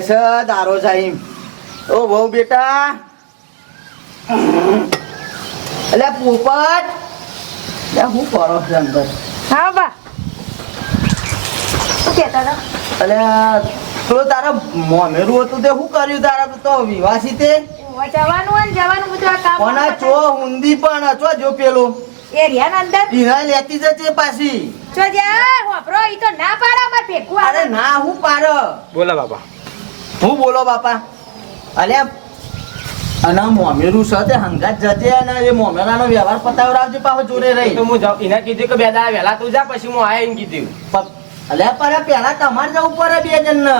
જાય છે દારો સાહેબ. ઓ બહુ બેટા એટલે પોપટ હું કરો છો અંદર? હા બા શું કહેતા હતા? એટલે પેલું તારા મોમેરું હતું તે શું કર્યું તારા તો વિવાસી તે જવાનું હોય ને જવાનું બધું આ કામ કોના ચો ઊંધી પણ ચો જો પેલું એ રિયાના અંદર ઈના લેતી જજે પાછી. જો જા હોપરો ઈ તો ના પાડા માર ભેગું અરે ના હું પાર બોલા બાપા. હું બોલો બાપા. અલ્યા અને મોમેરું છે તે હંગાત જજે અને એ મોમેરાનો વ્યવહાર પતાવરાવજે પાછો જોડે રહી. તો હું જાઉં એને કીધું કે બે દાડા વહેલા તું જા પછી હું આયા એમ કીધું. અલ્યા પર પેલા તમારે જવું પડે બે જણ ને.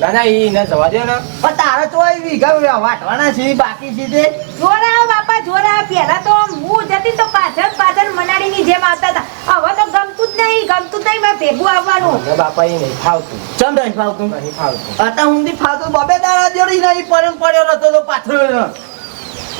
ના ના એને જવા દે ને. પણ તારે તો અહીં વીઘા વાટવાના છે બાકી છે તે. જોરા બાપા જોરા પેલા તો હું જતી તો પાછળ મનાડીની જેમ આવતા હતા. હવે તો ગમતું જ નહીં મારે ભેગું આવવાનું. મને બાપા એ નહીં ફાવતું. ચમ નહીં ફાવતું? નહીં ફાવતું. અત્યારે ઊંધી ફાવતું બબે દાડા જોડી નહીં પડ્યો હતો તો પાછળ.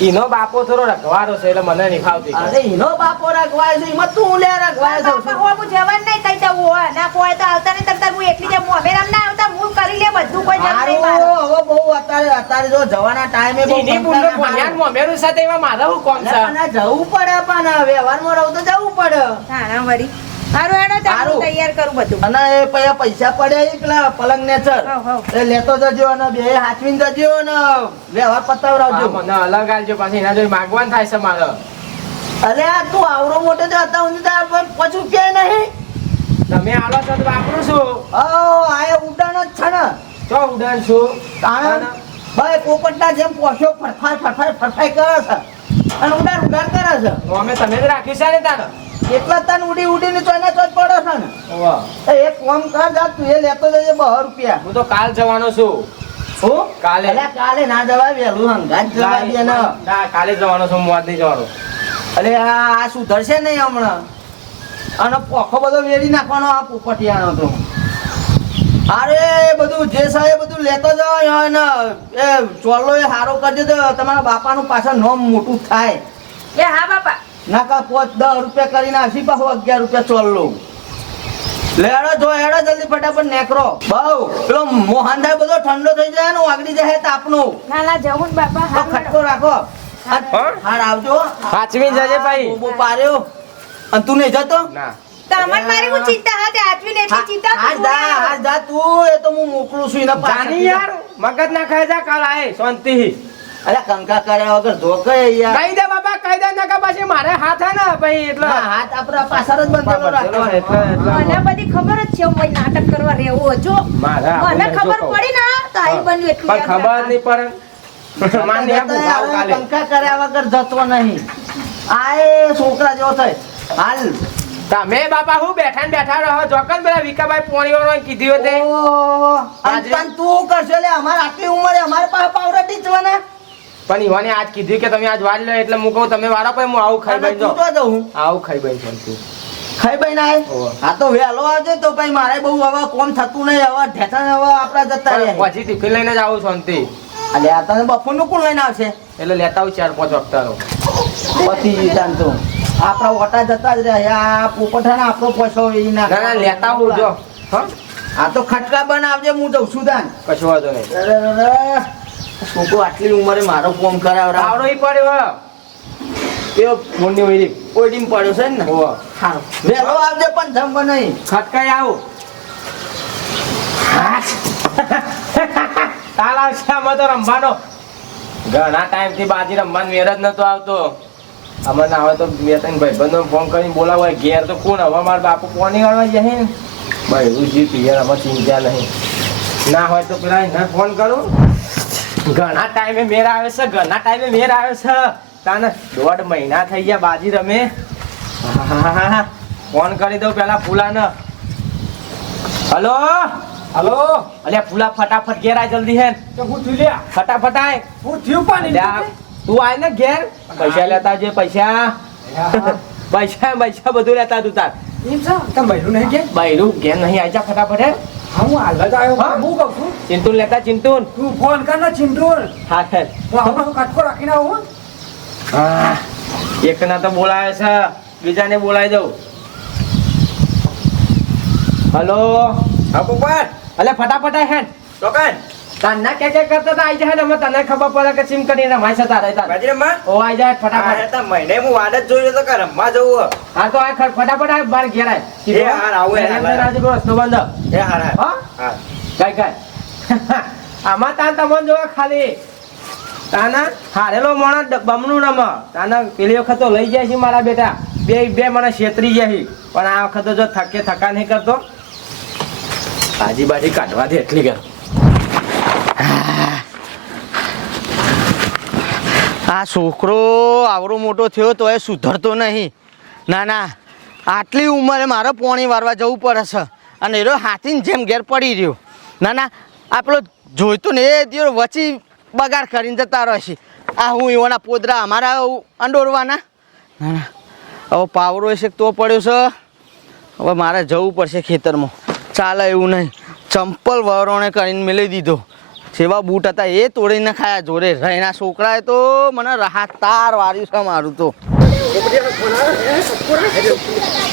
એનો બાપો થોડો રખવારો છે એટલે મને નહીં ફાવતી. અરે એનો બાપો રખવાય છે એમાં તું લે રખવાય છે. બાપા હો હું જવાનું નહીં કઈ જવું હોય ના કોઈ તો આવતા નહીં તરત હું એકલી જેમ મોમેરામ ના આવતા હું કરી લે બધું કોઈ જમ નહીં મારું. હવે બહુ અત્યારે જો જવાના ટાઈમે બહુ એની બુનનો ભણ્યાન મોમેરું સાથે એમાં મારે શું કોમ છે? પણ જવું પડે પણ વ્યવહારમાં રહું તો જવું પડે. ના વરી હારું હેડો તો હારું. હું તૈયાર કરું બધું. અને એ પૈસા પડ્યા ઈ પેલા પલંગ ને ચર એ લેતો જજો અને બે હાચવીને જજો અને વ્યવહાર પતાવરાવજો. હા, મને અલગ આલજો પાછી એના જોડે માગવાનું થાય છે મારે. અરે આ તું આવરો મોટો તો હતા ઊંધી તાર પર 5 રૂપિયા નહીં. તમે આલો છો તો વાપરું છું. ઓ આ ઉડાણ જ છે ને તો ઉડાન છું. તાણે ભાઈ પોપટના જેમ પોછો ફરફાઈ કરે છે અને ઉડાન કરે છે. તો અમે તમે જ રાખ્યું છે ને તાને. એટલા તન ઉડીને ચોના ચોચ પડો છે ને. ઓવા. એ એક કામ કર જા તું એ લેતો જજે 2 રૂપિયા. હું તો કાલ જવાનો છું. હું કાલે. અલ્યા કાલે ના જવાય વહેલું હંગાત જવા દે ને. ના કાલે જવાનો છું, હું આજ નહીં જવાનો. અરે આ સુધરશે નહીં હમણાં અને પોખો બધો વેરી નાખવાનો આ પોપટિયાનો તો. અરે બધું જે છે એ બધું લેતો જાઓ ને એ ચોલ્લો એ હારો કરજો તો તમારા બાપાનું પાછળ નોમ મોટું થાય. એ હા બાપા નાકા 5-10 રૂપિયા કરીને આવશી પાછું 11 રૂપિયા ચોલ્લો. હેડો જલ્દી ફટાફટ નેકરો. બહુ પેલો મોહનદાય બધો ઠંડો થઈ જાય ને વાગડી જાય તાપનો. ના જવું ને બાપા તો ખટકો રાખો. હા? હાર આવજો. સાચવી જજે ભાઈ. બહુ પાર્યો અને તું નહીં જતો. ના. તમને મારી હું ચિંતા હાથે આચવીને એટલી ચિંતા હાજ દા તું એ તો હું મોકલું છું એના જાની યાર મગજ ના ખાઈ જા કાલ આય શાંતિ. અરે કંકા કર્યા વગર ધોકે યાર. કહી દે બાપા કહી દે નકા પછી મારે હાથ હે ને ભાઈ એટલે હા, હાથ આપણા પાછળ જ બંધેલો રાખવાનો. મને બધી ખબર જ છે હું નાટક કરવા રહેવું જો મારા મને આપણને ખબર જો કહું. પડી ને તો આઈ બન્યું એટલું પણ ખબર નહીં પડે. માને એમ ભાવ કાલે. કંકા કર્યા વગર જતો નહીં. આ એ છોકરા જેવો થાય હાલ. તમે બાપા હું બેઠા ને બેઠા રહો જોકન પેલા વિકાભાઈ પોણી વાળવા કીધું તે. ઓહો, અને પણ તું કરશો લે અમાર આટલી ઉંમરે અમારે પાસે પાવડા ટીચવાના. પણ ઈવાને આજ કીધું કે તમે આજ વાળ લો એટલે હું કહું તમે વાળા પછી હું આવું ખાઈ અને બન તું તો જવું આવું ખાઈ બન શાંતિ. ખાઈ બઈ ના ઓહો. હા તો વહેલો આવજે તો ભાઈ મારે બહુ હવે કોમ થતું નહીં હવે ઢેઠા હવે આપડા જતા રહે. પછી ટિફિન લઈને જ આવું શાંતિ. અલે આ તને બપોરનું કોણ લઈને આવશે? એટલે લેતા આવું 4-5 વખતાનો. પતિ જાન તો આપડા ઓટા જતા જ રહ્યા. આ પોપઠાને આપણો પછો એ ના ના લેતા આવું જો. હા આ તો ખટકા બનાવજે હું જઉં છું દાન. કશું વાંધો નહીં. અરે, છોકરો આટલી ઉંમરે મારો કોમ કરાવરા. આવડો ઈ પડ્યો એ ફોનની વઈરી ઓડીમ પડ્યો છે ને. હોવા. હારું વહેલો આવજે પણ જમવા નહીં. ખટકાઈ આવું. કાલ આવશે આમાં તો રમવાનો. ઘણા ટાઈમ થી બાજી રમવાનો વેર જ નતો આવતો. અમને આવે તો 2-3 ભાઈબંધો ફોન કરીને બોલાવો ઘેર તો કોણ હવે મારા બાપુ પોણી વાળવા જશે ને ભાઈ એવું જીતી યાર આમાં ચિંતા નહીં. ના હોય તો પેલા એને ફોન કરું. ઘણા ટાઈમે મેર આવે છે તાને 1.5 મહિના થઈ ગયા બાજી રમે. ફોન કરી દઉં પેલા ફૂલાને. હલો હલો અલ્યા ફૂલા ફટાફટ ઘેર આય જલ્દી હે તો હું થયું લ્યા ફટાફટ આય. હું થયું પાણી અલ્યા તું આય ને ઘેર પૈસા લેતા જે પૈસા બધું લેતા તું તાર. એમ છે તમે બૈરું નહીં કે બૈરું ઘેર નહીં આઈ જા ફટાફટ હે. હા હું હાલ જ આવ્યો હા? હું કહું છું ચિંતુન લેતા ચિંતુન. તું ફોન કર ને ચિંટુન હા હે. હું આવું કટકો રાખીને આવું હા એકના તો બોલાવે છે બીજાને બોલાવી દઉં. હલો હા પોપટ અલ્યા ફટાફટ આય હે. ચોકન તને કે કરતા આઈ જાય ને અમે તને ખબર પડે કે ચીમ કરીને રમાય છે તારે તારે બાજીરામાં ઓ આઈ જાય ફટાફટ આ તા મહિને હું વાડ જ જોયો તો કે રમવા જવું હા તો આ ફટાફટ આ બાર ઘેર આય એ હાર આવું એ હાર. રાજુ રસ્તો બંધ એ હાર હાર. હા હા ગાય ગાય આમાં તાન તમને જોવા ખાલી તાના હારેલો માણસ બમણું રમ તાના પેલી વખત તો લઈ જાય છે મારા બેટા બે મને છેતરી જાય છે. પણ આ વખત જો થકા નહીં કરતો ભાજી બાજી કાઢવા દે એટલી કર આ છોકરો આવડો મોટો થયો તો એ સુધરતો નહીં. ના ના આટલી ઉંમરે મારે પોણી વારવા જવું પડે છે અને એનો હાથીને જેમ ઘેર પડી રહ્યો. ના ના આ પેલો જોઈતો ને એ દિવસ વચ્ચે બગાડ કરીને જતા રહેશે. આ હું એવાના પોદરા અમારા અંડોરવાના. ના ના હવે પાવરો હશે તો પડ્યો છે. હવે મારે જવું પડશે ખેતરમાં. ચાલે એવું નહીં. ચંપલ વરોણે કરીને મેલી દીધો. સેવા બૂટ હતા એ તોડીને ખાયા જોડે રહીના છોકરાએ તો મને રાહત તાર વાર્યું છે મારું તો.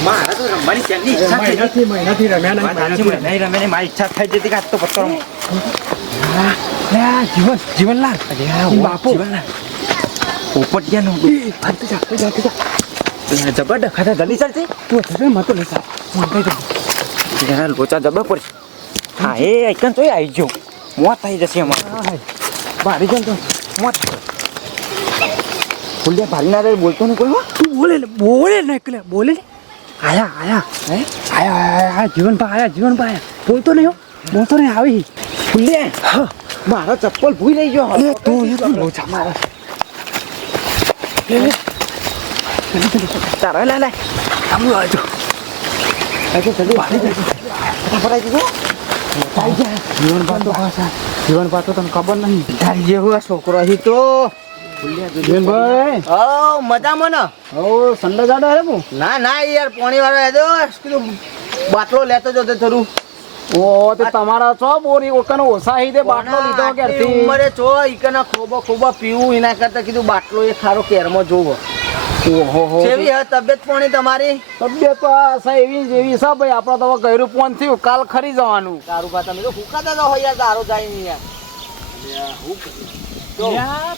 મારા તો રમવાની ચાલની ઈચ્છા થઈ ગઈ. મહિનાથી રમ્યા નહીં, મહિનાથી રમે મારી ઈચ્છા થઈ જતી કે આજ તો પત્તો જીવનલાલ બાપુ પોપટિયાનો જબર ડખાતા જલ્દી ચાલશે તું મતો લેતા લોચા જબર પડશે. હા એ આઈકન તો આવી ગયો મોત થઈ જશે અમારે ભારી ગયો તો મોત ફૂલિયા ભારી ના રહે બોલતો નહીં કોઈ. તું બોલે ને એકલે બોલે આયા જીવનભા આયા બોલતો નહીં હો બોલતો નહીં આવી ફૂલિયા મારો ચપ્પલ ભૂઈ લઈ ગયો. તું લોચા મારે તારા લા લા આમ આવજો જલ્દી ભારી ફટાફટ આવી ગયો. જીવનભા તો તને ખબર નહીં તારી જેવો આ છોકરો અહીં તો જીવનભાઈ મજામાં ને. સંડા જાડો હે હું ના ના યાર પોણી વાળો આવ્યો કીધું બાટલો લેતો જતો થોડું. ઓ તે તમારા છો બોરી ઓકનો ઓસાહી દે બાટલો લીધો કે આટલી ઉંમરે છો ઈકના ખોબા પીવું એના કરતા કીધું બાટલો એ ખારો કેરમાં જોવો. ઓહો કેવી હે તબિયત પાણી તમારી? તબિયત તો આ એવી જેવી છે ભાઈ આપડે તો ગયરું ફોન થયું કાલ ખરી જવાનું તારું બા તમે તો હુકાતા તો હોય યાર તારો જાય નહીં યાર.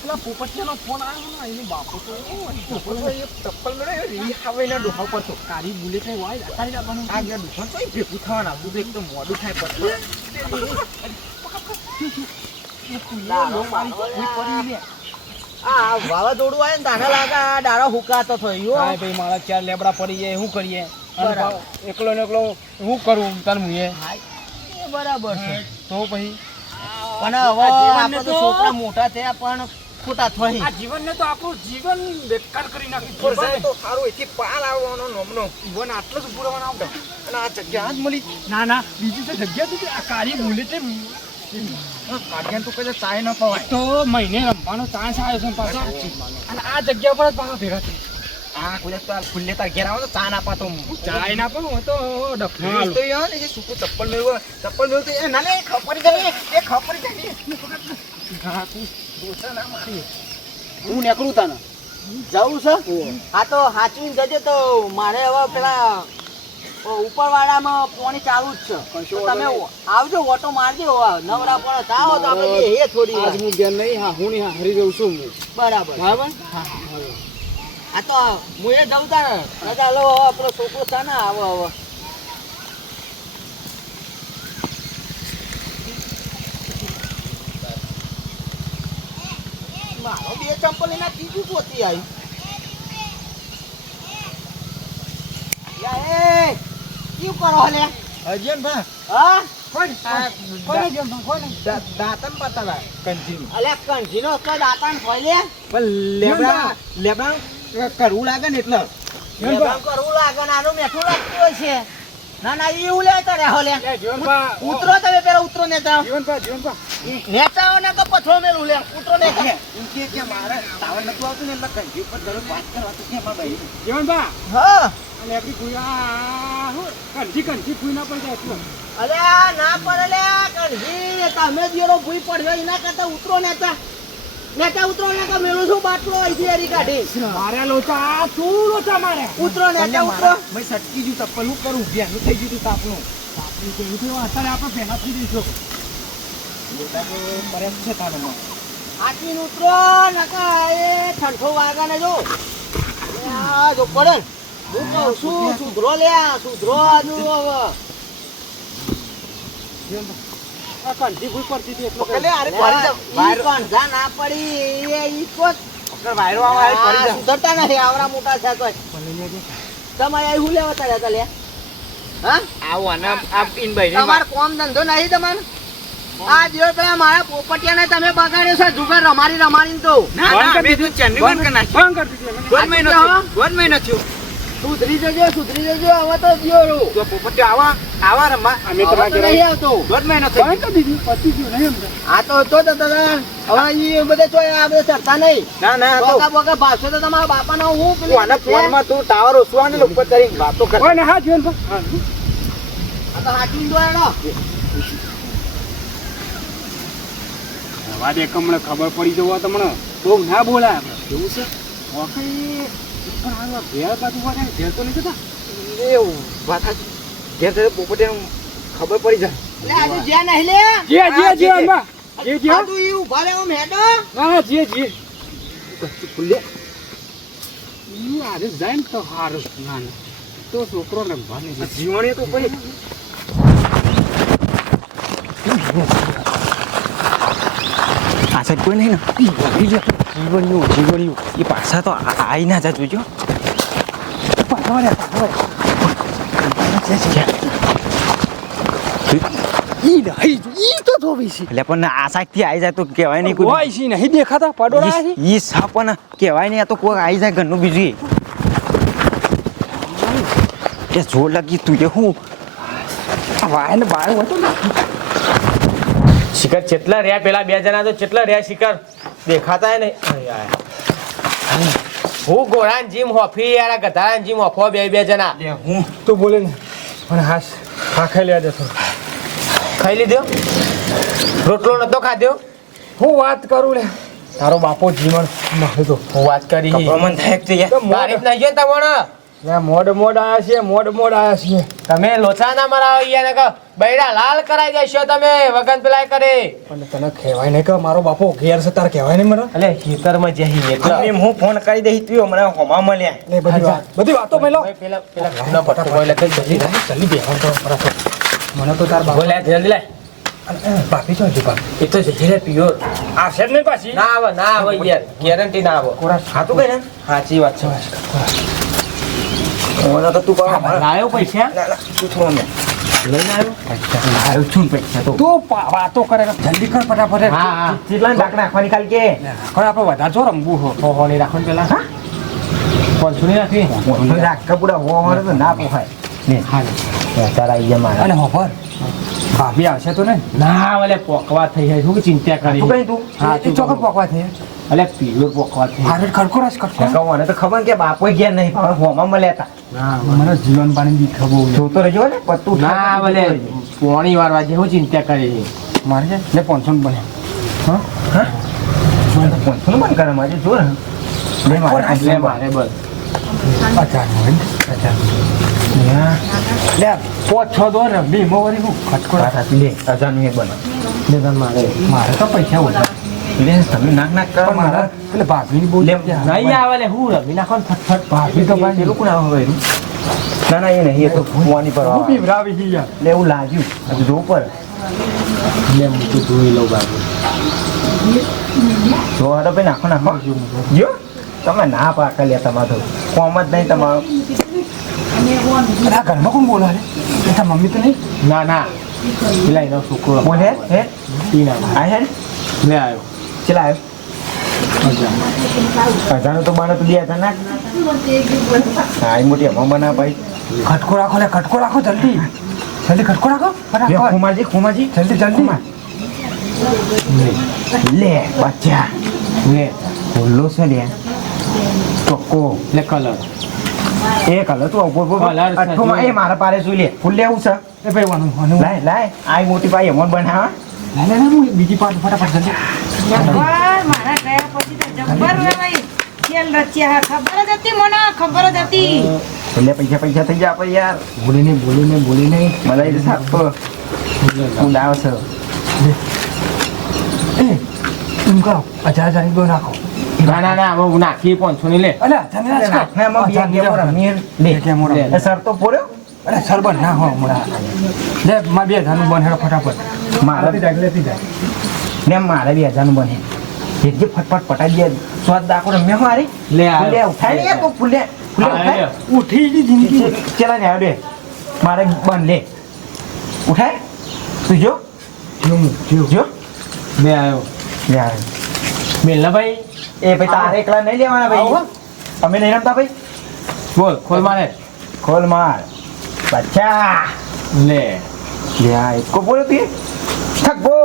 પેલા પોપટિયાનો ફોન આવ્યો ને એની બાપુ તો ચપ્પલ મળે રી આવે ને ડોહા પર તો તારી બુલેટ ને વાય તારી લાવવાનું આ ગયા ડોહા તો ભેગું થવાના બધું એકદમ મોડું થાય પછી. આ વાવાઝોડું આવે ને તાને લાગે આ ડાળો હુકાતો થયો. હા ભાઈ મારા ચાર લેબડા પડી જાય શું કરીએ બરાબર. એકલો ને એકલો હું કરું તને મુએ હા, એ બરાબર છે તો પછી પણ હવે આપણે તો છોકરા મોટા થયા પણ ખોટા થઈ. આ જીવનને તો આપણું જીવન બેકાર કરી નાખ્યું વરસાદ તો સારું એથી પાર આવવાનો નોમનો જીવન આટલો જ પૂરવાનો આવતો અને આ જગ્યા જ મળી. ના બીજી તો જગ્યા તો આ કાળી બુલેટ કાઢ્યા તો કદાચ ચાય ન પવાય. તો મહિને રમવાનો ચાન્સ આવ્યો છે પાછો અને આ જગ્યા પર જ પાછા ભેગા થઈ આ કદાચ તો આ ખુલ્લે તાર ઘેર આવો તો ચા ના પાતો ચાય ના પણ હું તો ડફો તો યાર એ સૂકું ચપ્પલ મેળવો તો એ ના લે ખપરી જાય એ ખપરી જાય હું નીકળું તને જવું છે. હા તો હાચવીને જજો તો મારે હવે પેલા ઉપરવાળામાં પાણી ચાલુ જ છે. તો તમે આવજો ઓટો મારજો નવરા પણ થાઓ તો આપણે બેહીએ થોડી વાર. આજ હું ઘેર નહીં હા હું નહીં હારી જઉં છું હું બરાબર. બરાબર આ તો હું એ જઉં તાર રજા લો હવે આપણો છોકરો છે ને આવો હવે મારો બે ચંપલ એના ત્રીજું પોતી આવી. યા એ શું કરો લે અજયનભાઈ હા દાતન પતાલા કંજીનું અલ્યા કંઠીનો તો દાતાન ખોઈ લે. પણ લેબડા કરવું લાગે ને એટલે લેબામ કરવું લાગે ને આનું મેઠું લાગતું હોય છે. ના ના એવું લે તો રેહો લે ઉતરો તમે પેલા ઉતરો નેતા નેતાઓ ને તો પથરો મેલું લે ઉતરો નેતા કે મારે તાવર નતું આવતું ને એટલે કંજી ઉપર દરરોજ વાત કરવા તો કે મારા ભાઈ જીવનભા હા અને આપણી કુયા કંજી કુઈ ના પડી જાય એટલું અલ્યા ના પડે લે કંઠી તમે જીરો ભૂઈ પડ્યો એના કરતા ઉતરો નેતા ઉતરો નેતા મેલું છું બાટલો અહીંથી એરી કાઢી મારે લોચા શું લોચા મારે ઉતરો નેતા ઉતરો મેં સટકી ગયું ચપ્પલ હું કરું ભેનું થઈ ગયું તાપનું તાપનું કેવું થયું અત્યારે આપણે પહેલા થઈ જઈશું આટલી ઉતરો નકા એ ઠંઠો વાગા ને જો આ જો પડે હું કહું છું સુધરો લે સુધરો આજુ હવે આ કંઠી ભૂલ પડતી હતી એટલો એટલે અરે પડી જા કંઠા ના પડી એ ઈ કોટ વાયરો આવે પડી જા સુધરતા નહીં આવરા મોટા છે તોય તમારે અહીં હું લેવા તાડ્યા તા લે હા આવો અને આ ઇન ભાઈ તમાર કોમ ધંધો નહીં તમારે આ દિવસ પેલા મારા પોપટિયાને તમે બગાડ્યો છે જુગાર રમાડીને તો બંધ કરી દીધું ચેનની બંધ કરી નાખી બંધ કરી દીધું દોઢ મહિનો થયો સુધરી જજો હવે તો દિયો તો પોપટ આવા રમવા અમે તો નહીં આવતો દોઢ મહિનો થયો બંધ કરી દીધું પતી ગયું નહીં આ તો દાદા હવે ઈ બધે ચોય આ બધે ચડતા નહીં ના બોકા ભાષો તો તમારા બાપાનો હું તું આના ફોનમાં તું ટાવર ઓછવાને ઉપર કરીને વાતો કર ઓય ને હા જીવન આ તો હાચું દોડો વાદે કમણે ખબર પડી જવા તમને બહુ ના બોલાય આપણે એવું છે ઓકે પણ આ ભેળ બાજુ વાળા ભેળ તો નહીં જતા એવું વાત ઘેર તો પોપટે ખબર પડી જાય એટલે આજે જ્યાં નહીં લે જે અંબા જે આ તું ઈ ઉભા રે હું હેડો હા જે કચ્ચું ખુલ્લે ઈ આજે જાય ને તો હારું ના તો છોકરો ને ભાને જીવણી તો કોઈ આ સાઈડ કોઈ નહીં ને જીવણ્યું એ પાછા તો આવી ના જા જોજો એટલે પણ આ સાઈડ થી આવી જાય તો કહેવાય નહીં કોઈ નહીં દેખાતા પડોળા ઈ સા પણ કહેવાય નહીં આ તો કોઈ આવી જાય ઘરનું બીજું એ જોર લાગી તું એ હું વાય ને બાળ હતો ને શિખર કેટલા રહ્યા પેલા બે જણા તો કેટલા રહ્યા શિખર દેખાતા નહીં હું ગોળાન જીમ હોફી યાર ગધારાન જીમ હોફો બે જણા હું તું બોલે ને પણ હાસ હા ખાઈ લેવા દેતો ખાઈ લીધો રોટલો નતો ખાધ્યો હું વાત કરું લે તારો બાપો જીવન મારે તો હું વાત કરી મન થાય કે યાર બારીફ નહીં ગયો તમને મોડ આયા છે તમે લોચા ના મરાવો યાર ને બૈડા લાલ કરાઈ દેશો તમે વગન પેલા કરે પણ તને કહેવાય નહીં કે મારો બાપો ઘેર છે તાર કહેવાય નહીં મને એટલે ખેતરમાં જઈ એટલે એમ હું ફોન કરી દઈ તું હમણાં હોમા મળ્યા લે બધી વાતો મેલો પેલા ના પટ્ટો બોલે કે જલ્દી જલ્દી બેહો તો પરાતો મને તો તાર બાપો બોલે જલ્દી લે બાપી તો જીપા એ તો જલ્દી પ્યોર આ શેર નહીં પાછી ના આવે યાર ગેરંટી ના આવે કોરા સાચું કઈ ને સાચી વાત છે ઓલા તો તું પાવા લાયો પૈસા તું થોડો ને લઈને આવ્યો લાવ્યો છું પૈસા તો તું વાતો કરે જલ્દી કર ફટાફટ હા કેટલા લાખ નાખવાની કાલ કે હવે આપણે વધારે જો રમવું હો હોની રાખો ને પેલા કોણ સુની રાખી રાખ કપડા હો તો ના પોહાય ને હા તારા ઈ મારા અને હોભર ભાભી આવશે તો ને ના ઓલે પોકવા થઈ જાય શું ચિંતા કરી તું કઈ તું હા તું ચોકન પોકવા થઈ અલે પીલો પોકવા થઈ હારે ખડકોરાશ ખડકો મને તો ખબર કે બાપો ગયા નહીં પણ હોમાં મળ્યા હતા ના મને જીવન પાણી બી ખબર જોતો રહેજો ને પત્તું ના ઓલે પોણી વારવા જેવું ચિંતા કરી છે મારે છે ને 500 બને હા હા મને તો પોંચું મન કરે મારે જો ને લે મારે એટલે મારે બસ 1000 લે 5-6 દો ને બી મોરી હું ખટકોરા સાચી લે 1000 નું એક બના ને તન મારે તો પૈસા ઓછા લે તમે નાક કરો પણ મારા એટલે ભાભીની બોલ લે નહીં આવે લે હું રમી નાખો ને ફટફટ ભાભી તો ભાઈ એ લોકો ના હોય ના ના એ નહીં એ તો ફુવાની પર હું બીવરાવી હી યાર લે એવું લાગ્યું હજુ જો ઉપર લે હું તો જોઈ લઉં બાબુ જો હડો ભાઈ નાખો જો તમે ના પાકા લે તમારે તો કોમ જ નહીં તમારો અરે આ ઘરમાં કોણ બોલાવે તારા મમ્મી તો નહીં ના પેલા એનો છોકરો બોલ હે ટીના આ હે લે આવ્યો ચલા આવ્યો 1000 નું તો બને તો 2000 નાખ હા એ મોટી હમણાં બના ભાઈ ખટકો રાખો લે ખટકો રાખો જલ્દી ખટકો રાખો ફટાફટ ખુમાજી જલ્દી લે બચ્ચા લે બોલો છે લે ચોક્કો લે કલર એ કલર તું ઉભો Colour છે, અઠ્ઠોમાં એ મારા પારે જોઈ લે ફૂલ લેવું છે એ ભાઈ વાનું લાય આ મોટી ભાઈ એમણ બનાવા લે હું બીજી પાટ ફટાફટ જલ્દી મારા ગયા પછી તો જબ્બર વેવાઈ ખેલ રચ્યા ખબર જ હતી મને ખબર જ હતી એટલે પૈસા થઈ જાય આપણે યાર બોલીને મને એ સાપ ફૂલ આવશે એમ કરો 1000 ની દો નાખો ના ના ના હવે હું નાખી 500 ની લે અલે 1000 ની નાખો નાખને એમાં બે ગેમો રમીએ. લે. ગેમો રમીએ. એ સર તો પૂર્યો અરે સરબત ના હો મોડા લે માં 2000 નું બન હેડો ફટાફટ મારે લેતી જાય ને મારે 2000 નું બને એક જે ફટફટ પટાઈ દે સ્વાદ દાખો રમ્યા મારી લે આ ફૂલે ઉઠાય ને તો ફૂલે ફૂલે હા, ઉઠાય લે. ઉઠી જી જિંદગી ચલા ને આવડે મારે બન લે ઉઠાય તું જો જો લે આવ્યો લે આવે મેલના ભાઈ એ ભાઈ તારે એકલા નહીં લેવાના ભાઈ તમે નહીં રમતા ભાઈ બોલ ખોલ મારે ખોલ માર બચ્ચા લે લે આ એકો બોલ્યો તું થકબો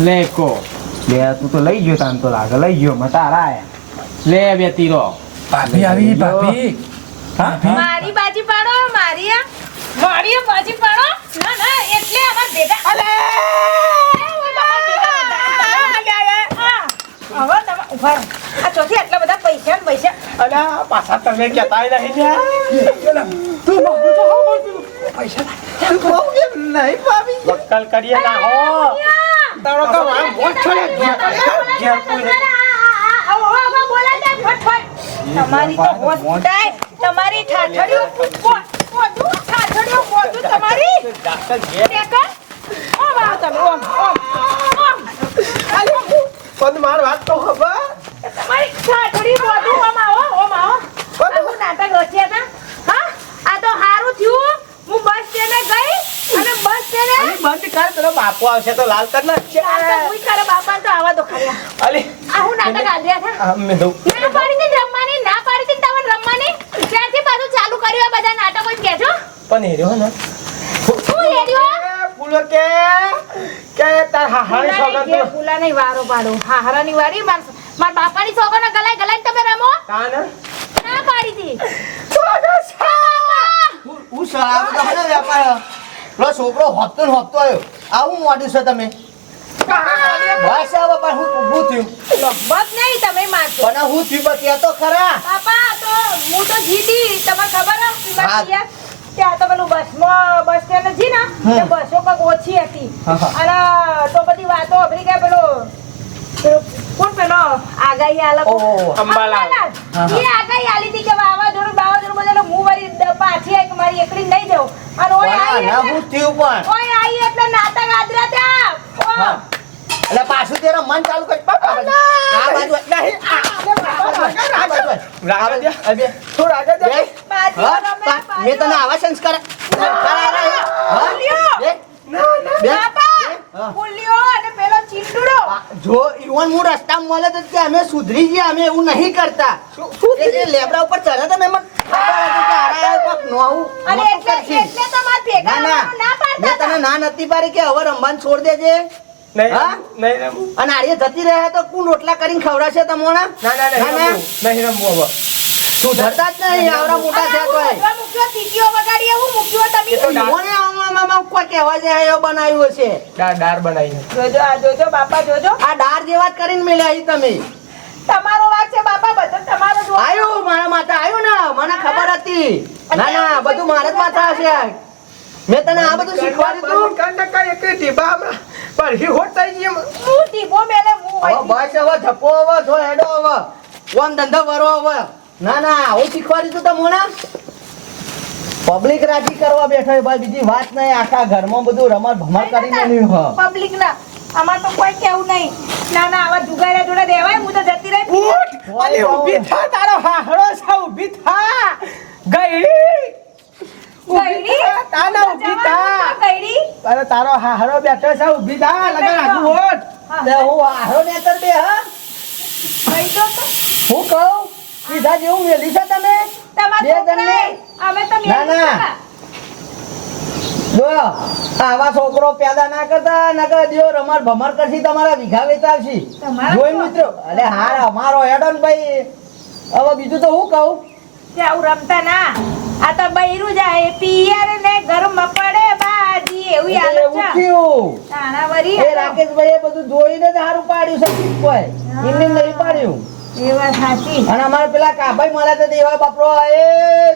લે કો લે તું તો લઈ ગયો તાન તો લાગે લઈ ગયો મે તારા આયા લે બે તીરો ભાભી આવી ભાભી હા મારી બાજી પાડો મારી બાજી પાડો ના ના એટલે અમાર ભેગા અલે હવે તમે ઉભા રહો. આ ચોથી આટલા બધા પૈસા ને પૈસા અલા પાછા તમે કહેતા નહીં તું મારું તો હો પૈસા નહીં ભાભી વક્કલ કરીએ ના હો તારો તો વાળ મોટ છોડે તમારી તો હોશ થાય તમારી ઠાઠડીઓ મોઢું તમારી ટેકર ઓ વાહ તમે ઓમ પણ માર વાત તો ખબર તમારી ઠાઠડી મોઢું ઓમ આવો હું નાટક રચ્યા હતા હા આ તો હારું થયું હું બસ સ્ટેન્ડે ગઈ અને બસ સ્ટેન્ડે બંધ કર પેલો બાપુ આવશે તો લાલ કર મુઈ કરે બાપા તો આવા દો ખર્યા અલી આ હું નાટક આદ્યા હતા અમે દઉં ના પાડી હતી રમવાની ના પાડી હતી તમને રમવાની ત્યાંથી પાછું ચાલુ કર્યું આ બધા નાટકો જ કહેજો પણ એ રહ્યો ને શું લેડ્યો ફૂલો કે તાર હાહાની સોગંદ તો ફૂલા નહીં વારો પાડો હાહરાની વારી માર બાપાની સોગંદ ગલાઈ ગલાઈ તમે રમો કાન ના પાડી હતી હું સળાવો તો હને વેપાર પેલો છોકરો હોપતો ને હોપતો આવ્યો આવું મોડું છે તમે બસ હવે પણ હું થયું બસ નહીં તમે મારશો પણ હું થયું પછી આ તો ખરા બાપા તો હું તો જીતી તમને ખબર હા. હે ત્યાં તો પેલું બસ સ્ટેન્ડ જી ને તે બસો કંઈક ઓછી હતી હા. અને તો બધી વાતો અભરી ગયા પેલો કોણ પેલો આગાહી આલક ઓહો. અંબાલાલ. હા. એ આગાહી આલી હતી કે વાવાઝોડું બધા હું વળી પાછી આવી કે મારી એકલી નહીં જાઉં અને ઓય પણ આવી ના એટલે- હું થયું પણ ઓય આવી એટલે નાટક આદરા ત્યાં હા. એટલે પાછું તેરો મન ચાલુ કરી આ બાજુ નહીં આ બાજુ રાગા દે. અબે તો રાજા દે. બે. બાજીઓ હા? રમે, બાજીઓ. મેં તને આવા સંસ્કાર કરાયા હા? બે. બે. હા. ફૂલ્યો અને પેલો ચીંડુડો જો ઈવન હું રસ્તામાં મળે તો કે અમે સુધરી ગયા અમે એવું નહીં કરતા એ લેબડા ઉપર ચડ્યા હતા ને એમાં ખબર હતી કે આરા કોક નવું અને મોટું એટલે કરશે. એટલે તો માર ભેગા ના ના આવવાનું ના પાડતા મેં તને હતા. ના નથી પાડી કે હવે રમવાનું છોડ દેજે નહીં હા? નહીં રમવું. અને આર્ય જતી રહે તો કોણ રોટલા કરીને ખવડાવશે તમોણા ના ના નહીં રમવું. નહીં રમવું હવે. સુધરતા જ નહીં આવડા મોટા અને થયા હું તોય. વધવા મૂક્યો, સીટીઓ વગાડી એવું મૂક્યો તમે. ઈવોને આમાં કોઈ કહેવા જાય એવો બનાવ્યો છે દાળ બનાવી જોજો આ જોજો બાપા જોજો આ ડાર જેવા જ કરીને મેલ્યા અહીં તમે તમારો વાંક છે બાપા બધો તમારો જ વાંક. આયું મારા માથે આયું ને મને ખબર હતી ના ના બધું મારા જ માથે હશે મેં તને આ બધું શીખવાડ્યું તું હું ટીપો મેલે હું હવે હોય. બસ હવે ધપ્પો હવે જો હેડો હવે ઓમ ધંધો કરો હવે ના ના આવું શીખવાડ્યું તું તમને પબ્લિક રાજી કરવા બેઠો ભાઈ બીજી વાત નહીં આખા ઘરમાં બધું રમત ભમર કરીને નહીં હ પબ્લિક ના આમાં તો કોઈ કેવું નહીં ના ના આવા જુગાર્યા જોડે રહેવાય હું તો જતી રહી અલી ઊભી થા તારો હાહડો છે ઊભી થા ગઈડી ગઈડી? તાના ઊભી થા ગઈડી? અરે તારો હાહડો બેઠો છે ઊભી થા લગન આગુ હોટ તે હું આહરો ને કર બે હા ગઈ તો તો. હું કહું સીધા જેવું વેલી છે તમે તમારા બે છોકરાએ. જણને? અમે તો ના, મેલી ના. હતા. જો આવા છોકરો પેદા ના કરતા નકર દિયો રમર ભમર કરશી તમારા વિઘા વેચાવશી તમારા જોઈ તો- મિત્રો અરે હાર અમારો હેડન ભાઈ હવે બીજું તો હું કહું કે આવું રમતા ના આ તો બૈરું જાય પિયર ને ઘરમાં પડે બાજી એવી હાલત એવું છે થયું તાણાવરી એ રાકેશભાઈ એ બધું જોઈને જ હારું પાડ્યું છે કોઈ એમને નહીં પાડ્યું એ વાત સાચી અને અમારે પેલા કાભાઈ મળ્યા હતા એવા બાપરો એ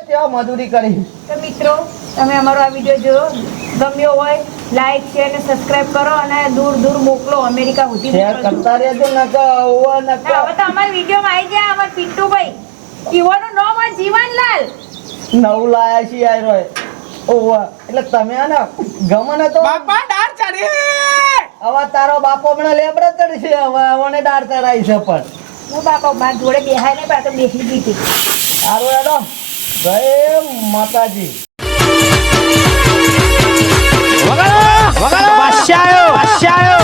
તેવા મજૂરી કરી તો મિત્રો તમે અમારો આ વિડીયો જો ગમ્યો હોય લાઈક શેર ને સબસ્ક્રાઇબ કરો અને દૂર દૂર મોકલો અમેરિકા સુધી શેર મોકલજો. કરતા રહેજો નકર ઓવા ના, નકર હવે તો અમારા વિડીયોમાં આવી ગયા અમાર પિન્ટુભાઈ ઈવોનું નામ હોય જીવનલાલ. નવું લાયા છીએ આ રોય ઓવા એટલે તમે હે ને ગમને તો બાપા ડાળ ચડી હવે તારો બાપો હમણાં લેબડે ચડશે હવે મને દાળ ચડાઈ છે પણ હું બાપા મારા જોડે બેહાય નહીં પણ આ તો બેસી દીધી. સારું હેડો જય માતાજી વગાડો વગાડો બાદશાહ આવ્યો